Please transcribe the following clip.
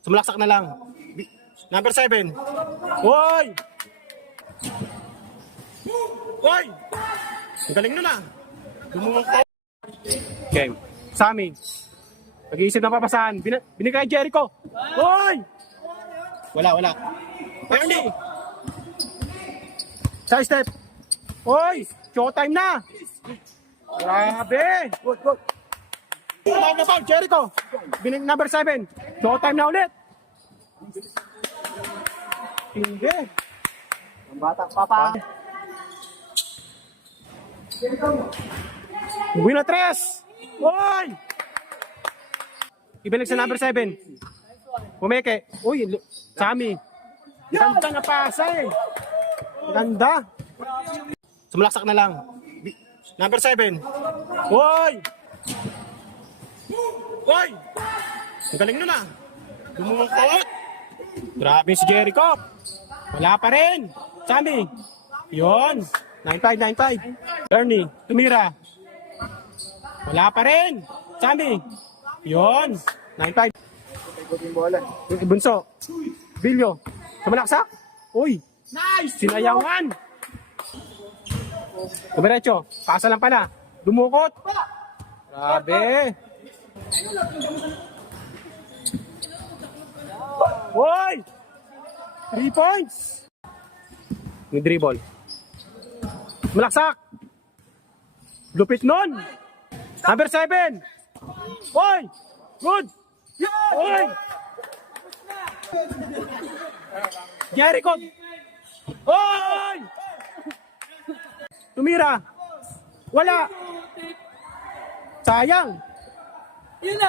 Sumalaksak na lang. Number 7. Hoy! Hoy! Ang galing nun ah. Dumungong ko. Game. Sammy. Nag-iisip ng papasahan. Binigay Jericho. Hoy! Wala. Ernie! Side step. Hoy! Showtime na! Grabe! Good. Tawag na foul, Jericho. Number 7. Showtime na ulit. Hindi. Ang bata papa. Buena 3. Hoy! Ibalik sa number 7. Pumeke. Uy, Sammy. Ganda nga pasa eh. Ganda. Sumalaksak na lang. Number 7. Hoy! Hoy! Ang galing nun ah. Dumungong ko. Grabe si Jericho. Wala pa rin. Sammy. Yun. 9-5. Ernie. Tumira. Wala pa rin. Sammy. Yun. 9-5. Bunso. Bilyo. Sumalaksak. Uy. Nice. Sinayawan. Dumiretso. Pasa lang pala. Dumukot. Grabe. Hoy! 3 points. May dribble. Malaksak. Lupit nun. Number 7. Hoy! Good. Hoy! Jericho. Hoy! Tumira. Wala. Sayang. Yun na.